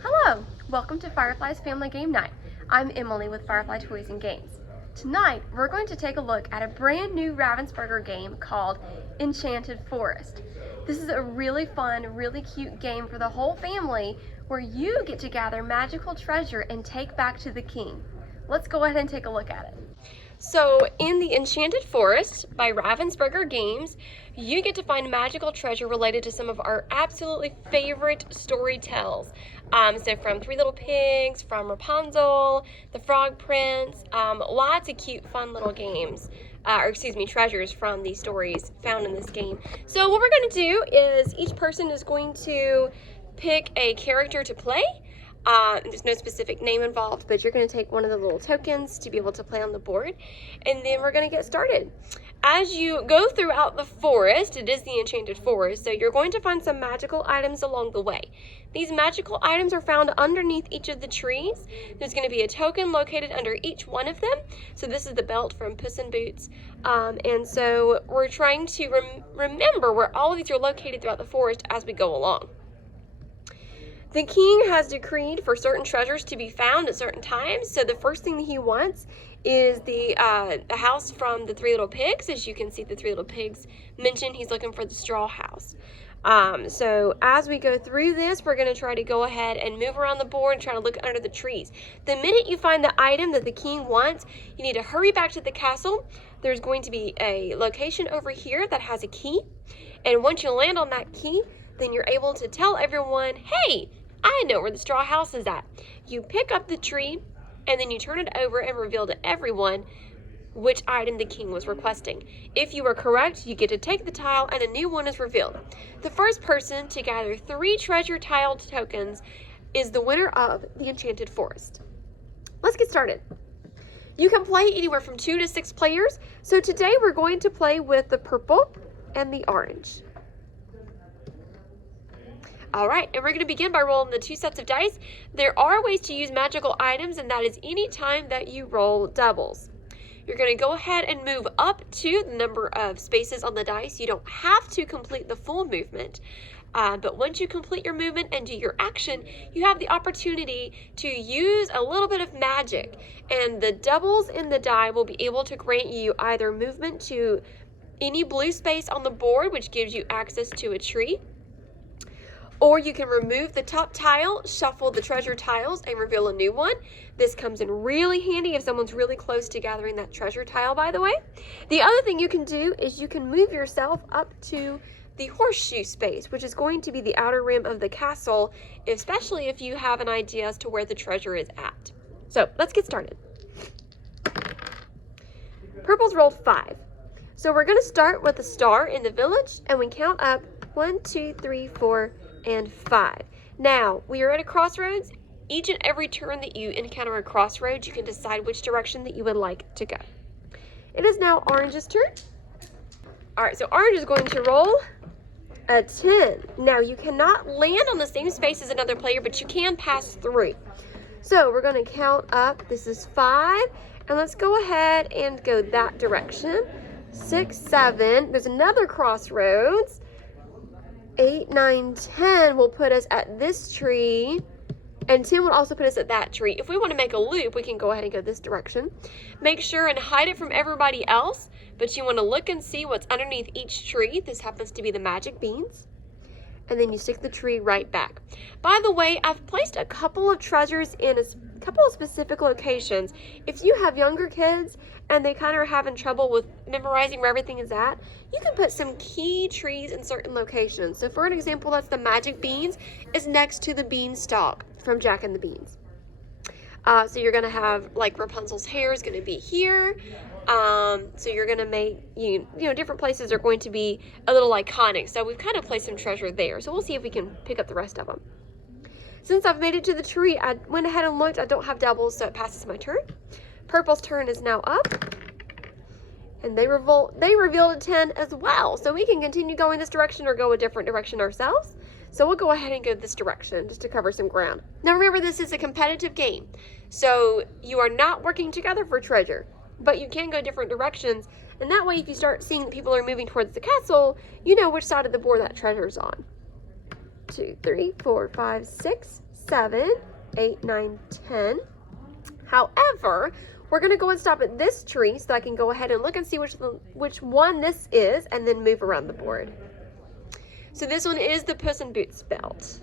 Hello! Welcome to Firefly's Family Game Night. I'm Emily with Firefly Toys and Games. Tonight, we're going to take a look at a brand new Ravensburger game called Enchanted Forest. This is a really fun, really cute game for the whole family where you get to gather magical treasure and take back to the king. Let's go ahead and take a look at it. So in the Enchanted Forest by Ravensburger Games, you get to find magical treasure related to some of our absolutely favorite story tales. So from Three Little Pigs, from Rapunzel, The Frog Prince, lots of cute fun little games, treasures from these stories found in this game. So what we're going to do is each person is going to pick a character to play. There's no specific name involved, but you're going to take one of the little tokens to be able to play on the board, and then we're going to get started. As you go throughout the forest, it is the Enchanted Forest, so you're going to find some magical items along the way. These magical items are found underneath each of the trees. There's going to be a token located under each one of them. So this is the belt from Puss in Boots. And so we're trying to remember where all of these are located throughout the forest as we go along. The king has decreed for certain treasures to be found at certain times. So the first thing that he wants is the house from the Three Little Pigs. As you can see, the Three Little Pigs mentioned he's looking for the straw house. So as we go through this, we're going to try to go ahead and move around the board and try to look under the trees. The minute you find the item that the king wants, you need to hurry back to the castle. There's going to be a location over here that has a key. And once you land on that key, then you're able to tell everyone, hey, I know where the straw house is at. You pick up the tree, and then you turn it over and reveal to everyone which item the king was requesting. If you are correct, you get to take the tile and a new one is revealed. The first person to gather 3 treasure tiled tokens is the winner of the Enchanted Forest. Let's get started. You can play anywhere from 2 to 6 players. So today we're going to play with the purple and the orange. Alright, and we're going to begin by rolling the 2 sets of dice. There are ways to use magical items, and that is any time that you roll doubles. You're going to go ahead and move up to the number of spaces on the dice. You don't have to complete the full movement, but once you complete your movement and do your action, you have the opportunity to use a little bit of magic, and the doubles in the die will be able to grant you either movement to any blue space on the board, which gives you access to a tree, or you can remove the top tile, shuffle the treasure tiles, and reveal a new one. This comes in really handy if someone's really close to gathering that treasure tile, by the way. The other thing you can do is you can move yourself up to the Horseshoe Space, which is going to be the outer rim of the castle, especially if you have an idea as to where the treasure is at. So let's get started. Purple's rolled 5. So we're going to start with a star in the village, and we count up 1, 2, 3, 4, and 5. Now, we are at a crossroads. Each and every turn that you encounter a crossroads, you can decide which direction that you would like to go. It is now Orange's turn. Alright, so Orange is going to roll a 10. Now, you cannot land on the same space as another player, but you can pass through. So, we're going to count up. This is 5, and let's go ahead and go that direction. 6, 7. There's another crossroads. 8, 9, 10 will put us at this tree, and 10 will also put us at that tree. If we want to make a loop, we can go ahead and go this direction. Make sure and hide it from everybody else, but you want to look and see what's underneath each tree. This happens to be the magic beans. And then you stick the tree right back. By the way, I've placed a couple of treasures in a couple of specific locations. If you have younger kids and they kind of are having trouble with memorizing where everything is at, you can put some key trees in certain locations. So for an example, that's the magic beans is next to the beanstalk from Jack and the Beans. So you're going to have, like, Rapunzel's hair is going to be here. So you're going to make, you know, different places are going to be a little iconic. So we've kind of placed some treasure there. So we'll see if we can pick up the rest of them. Since I've made it to the tree, I went ahead and looked. I don't have doubles, so it passes my turn. Purple's turn is now up. And they revealed a 10 as well. So we can continue going this direction or go a different direction ourselves. So we'll go ahead and go this direction just to cover some ground. Now remember, this is a competitive game. So you are not working together for treasure, but you can go different directions. And that way, if you start seeing that people are moving towards the castle, you know which side of the board that treasure's on. 2, 3, 4, 5, 6, 7, 8, 9, 10. However, we're going to go and stop at this tree so I can go ahead and look and see which one this is and then move around the board. So this one is the Puss in Boots belt.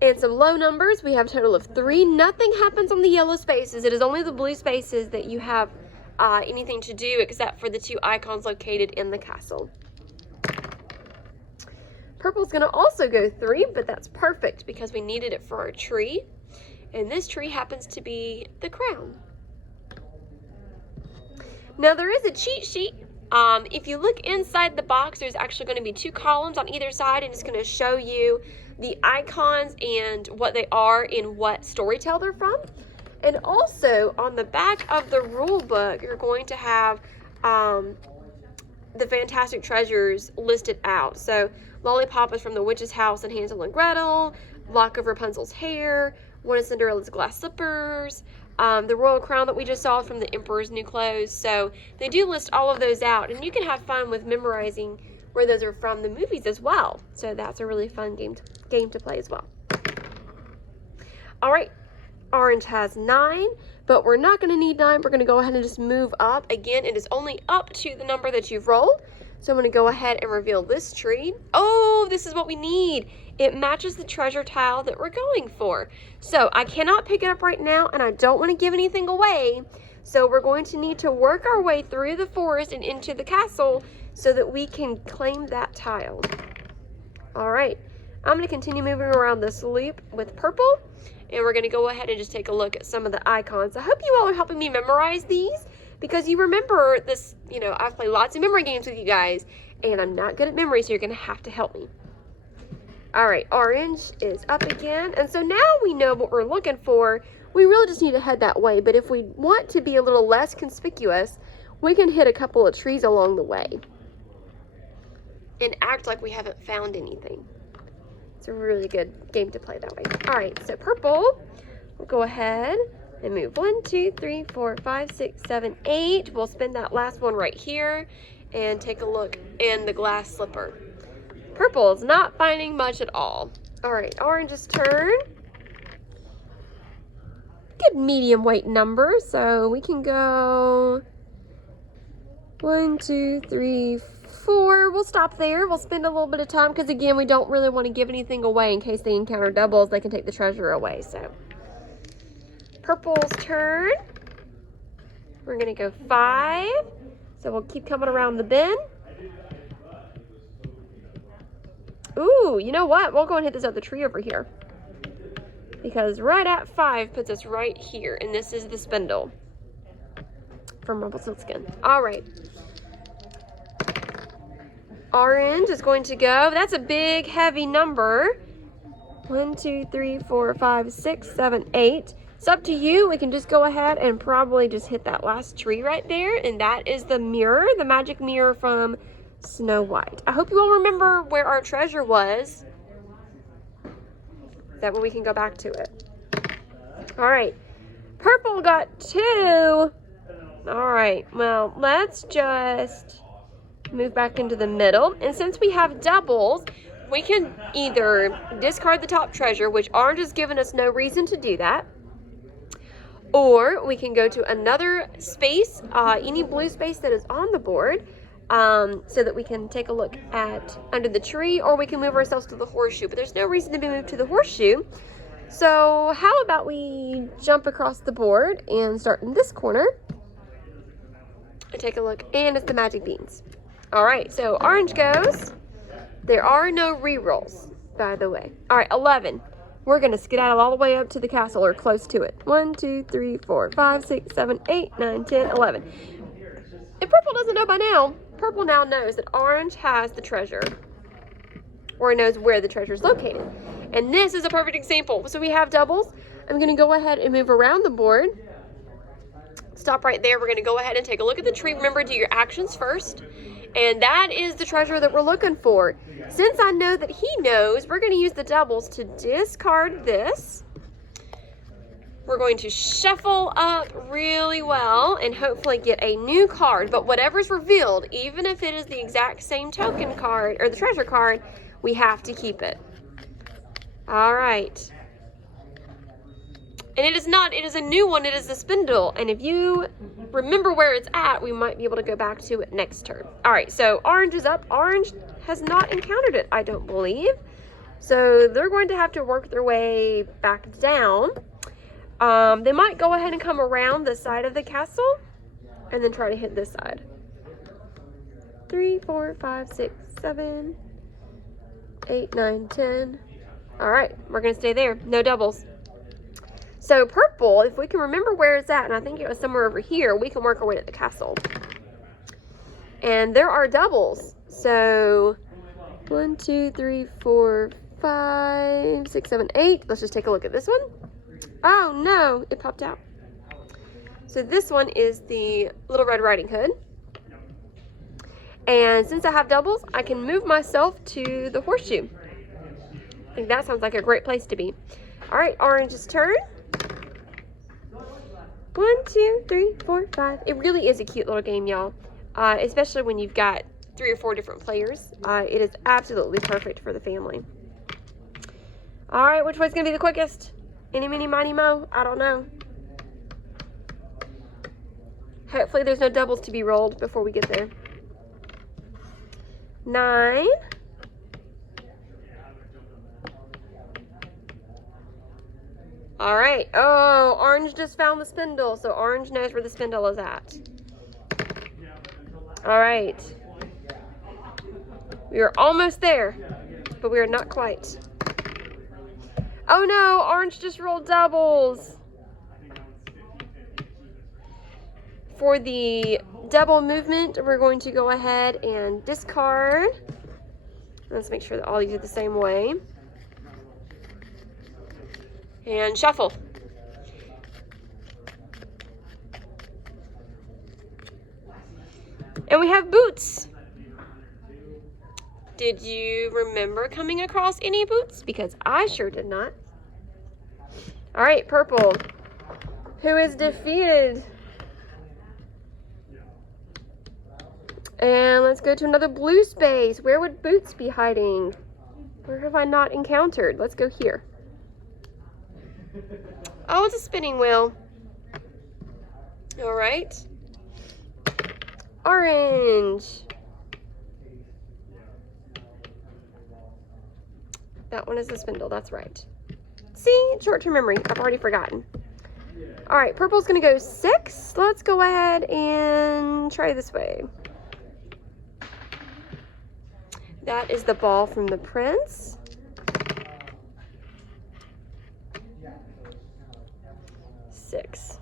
And some low numbers. We have a total of 3. Nothing happens on the yellow spaces. It is only the blue spaces that you have anything to do except for the 2 icons located in the castle. Purple's going to also go 3, but that's perfect because we needed it for our tree. And this tree happens to be the crown. Now there is a cheat sheet. If you look inside the box, there's actually going to be 2 columns on either side, and it's going to show you the icons and what they are and what storytale they're from. And also on the back of the rule book, you're going to have the fantastic treasures listed out. So Lollipop is from the witch's house and Hansel and Gretel, lock of Rapunzel's hair, one of Cinderella's glass slippers, the royal crown that we just saw from the emperor's new clothes. So they do list all of those out, and you can have fun with memorizing where those are from the movies as well. So that's a really fun game to play as well. All right, orange has 9, but we're not going to need 9. We're going to go ahead and just move up. Again, it is only up to the number that you've rolled. So I'm going to go ahead and reveal this tree. Oh, this is what we need. It matches the treasure tile that we're going for. So I cannot pick it up right now, and I don't want to give anything away. So we're going to need to work our way through the forest and into the castle so that we can claim that tile. All right, I'm going to continue moving around this loop with purple, and we're going to go ahead and just take a look at some of the icons. I hope you all are helping me memorize these, because you remember this, you know, I've played lots of memory games with you guys, and I'm not good at memory, so you're going to have to help me. All right, orange is up again, and so now we know what we're looking for. We really just need to head that way, but if we want to be a little less conspicuous, we can hit a couple of trees along the way and act like we haven't found anything. It's a really good game to play that way. All right, so purple, we'll go ahead and move 1, 2, 3, 4, 5, 6, 7, 8. We'll spin that last one right here and take a look in the glass slipper. Purple is not finding much at all. All right, orange's turn. Good medium weight number, so we can go 1, 2, 3, 4. We'll stop there. We'll spend a little bit of time because, again, we don't really want to give anything away in case they encounter doubles. They can take the treasure away. So purple's turn. We're going to go 5. So we'll keep coming around the bend. Ooh, you know what? We'll go and hit this other tree over here, because right at 5 puts us right here, and this is the spindle from Rumpelstiltskin. All right. Orange is going to go. That's a big, heavy number. 1, 2, 3, 4, 5, 6, 7, 8. It's up to you. We can just go ahead and probably just hit that last tree right there, and that is the mirror, the magic mirror from Snow White. I hope you all remember where our treasure was. That way we can go back to it. All right, purple got 2. All right, well, let's just move back into the middle. And since we have doubles, we can either discard the top treasure, which orange has given us no reason to do that, or we can go to another space, any blue space that is on the board, so that we can take a look at under the tree, or we can move ourselves to the horseshoe. But there's no reason to be moved to the horseshoe. So how about we jump across the board and start in this corner and take a look, and it's the magic beans. All right, so orange goes. There are no re-rolls, by the way. All right, 11. We're going to skedaddle all the way up to the castle, or close to it. 1, 2, 3, 4, 5, 6, 7, 8, 9, 10, 11. If purple doesn't know by now, purple now knows that orange has the treasure, or knows where the treasure is located. And this is a perfect example. So we have doubles. I'm going to go ahead and move around the board. Stop right there. We're going to go ahead and take a look at the tree. Remember, do your actions first. And that is the treasure that we're looking for. Since I know that he knows, we're going to use the doubles to discard this. We're going to shuffle up really well and hopefully get a new card. But whatever's revealed, even if it is the exact same token card or the treasure card, We have to keep it. All right. And it is a new one. It is the spindle. And if you remember where it's at, we might be able to go back to it next turn. All right, so orange is up. Orange has not encountered it, I don't believe. So they're going to have to work their way back down. They might go ahead and come around the side of the castle and then try to hit this side. 3, 4, 5, 6, 7, 8, 9, 10. All right, we're going to stay there. No doubles. So purple, if we can remember where it's at, and I think it was somewhere over here, we can work our way to the castle. And there are doubles. So 1, 2, 3, 4, 5, 6, 7, 8. Let's just take a look at this one. Oh no, it popped out. So this one is the Little Red Riding Hood. And since I have doubles, I can move myself to the horseshoe. I think that sounds like a great place to be. All right, orange's turn. 1, 2, 3, 4, 5. It really is a cute little game, y'all. Especially when you've got 3 or 4 different players. It is absolutely perfect for the family. All right, which way's gonna be the quickest? Any, mini, miny, mo? I don't know. Hopefully there's no doubles to be rolled before we get there. 9. All right. Oh, orange just found the spindle, so orange knows where the spindle is at. All right. We are almost there, but we are not quite. Oh no, orange just rolled doubles. For the double movement, we're going to go ahead and discard. Let's make sure that all these are the same way. And shuffle. And we have boots. Did you remember coming across any boots? Because I sure did not. All right, purple. Who is defeated? And let's go to another blue space. Where would boots be hiding? Where have I not encountered? Let's go here. Oh, it's a spinning wheel. All right. Orange. That one is the spindle, that's right. See, short-term memory, I've already forgotten. All right, purple's gonna go 6. Let's go ahead and try this way. That is the ball from the prince. Six.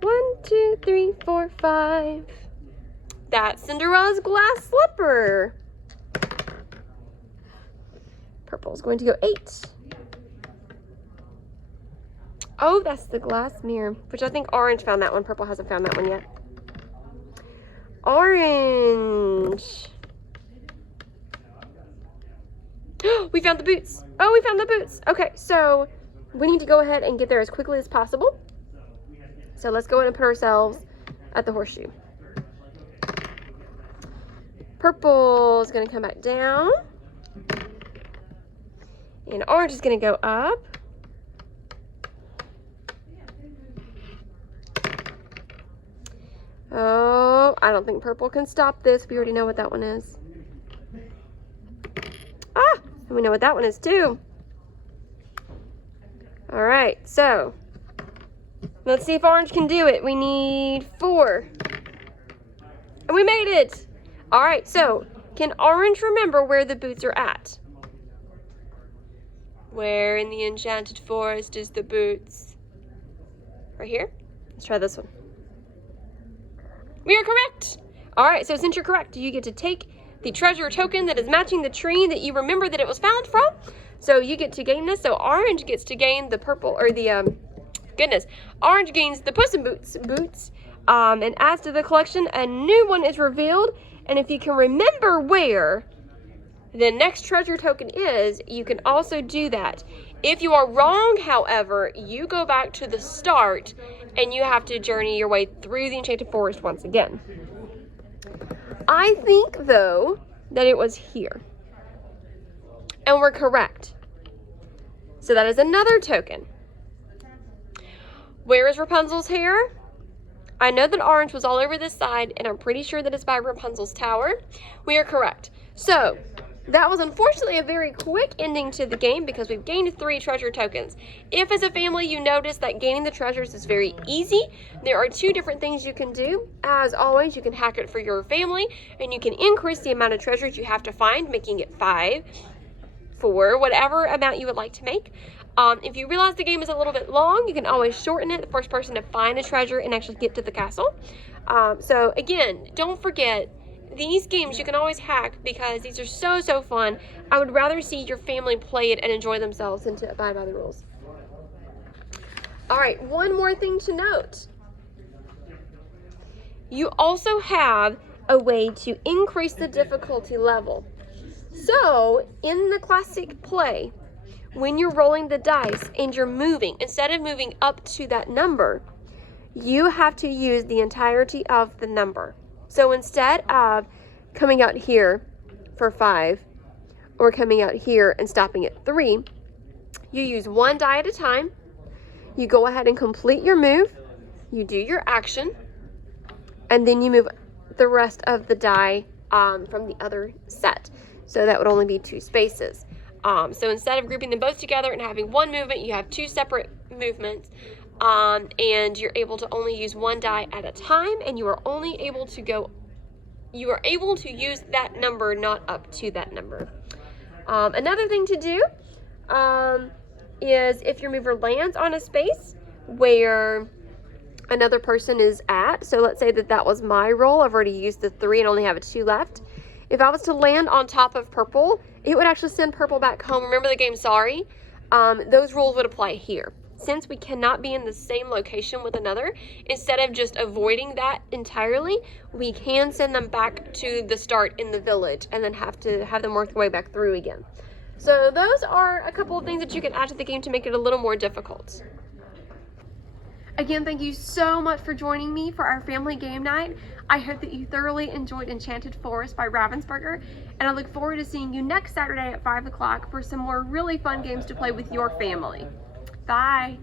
1, 2, 3, 4, 5. That's Cinderella's glass slipper. Purple's going to go 8. Oh, that's the glass mirror, which I think orange found that one. Purple hasn't found that one yet. Orange. We found the boots. Oh, we found the boots. Okay, so we need to go ahead and get there as quickly as possible. So let's go ahead and put ourselves at the horseshoe. Purple is going to come back down. And orange is going to go up. Oh, I don't think purple can stop this. We already know what that one is. Ah, and we know what that one is too. All right, so let's see if orange can do it. We need 4. And we made it. All right, so can orange remember where the boots are at? Where in the Enchanted Forest is the boots? Right here? Let's try this one. We are correct. All right, so since you're correct, you get to take the treasure token that is matching the tree that you remember that it was found from. So you get to gain this. So orange gets to gain the purple, or the, orange gains the Puss in Boots. And adds to the collection, a new one is revealed. And if you can remember where the next treasure token is, you can also do that. If you are wrong, however, you go back to the start and you have to journey your way through the Enchanted Forest once again. I think, though, that it was here. And we're correct. So that is another token. Where is Rapunzel's hair? I know that orange was all over this side, and I'm pretty sure that it's by Rapunzel's tower. We are correct. So that was unfortunately a very quick ending to the game because we've gained 3 treasure tokens. If as a family you notice that gaining the treasures is very easy, there are 2 different things you can do. As always, you can hack it for your family, and you can increase the amount of treasures you have to find, making it 5, 4, whatever amount you would like to make. If you realize the game is a little bit long, you can always shorten it, the first person to find a treasure and actually get to the castle. So again, don't forget, these games you can always hack because these are so fun. I would rather see your family play it and enjoy themselves than to abide by the rules. All right, one more thing to note. You also have a way to increase the difficulty level. So in the classic play, when you're rolling the dice and you're moving, instead of moving up to that number, you have to use the entirety of the number. So instead of coming out here for 5 or coming out here and stopping at 3, you use 1 die at a time. You go ahead and complete your move. You do your action, and then you move the rest of the die from the other set. So that would only be 2 spaces. So instead of grouping them both together and having 1 movement, you have 2 separate movements, and you're able to only use 1 die at a time, and you are able to use that number, not up to that number. Another thing to do is if your mover lands on a space where another person is at, so let's say that was my roll, I've already used the 3 and only have a 2 left. If I was to land on top of purple, it would actually send purple back home. Remember the game Sorry? Those rules would apply here. Since we cannot be in the same location with another, instead of just avoiding that entirely, we can send them back to the start in the village and then have to have them work their way back through again. So those are a couple of things that you can add to the game to make it a little more difficult. Again, thank you so much for joining me for our family game night. I hope that you thoroughly enjoyed Enchanted Forest by Ravensburger, and I look forward to seeing you next Saturday at 5 o'clock for some more really fun games to play with your family. Bye!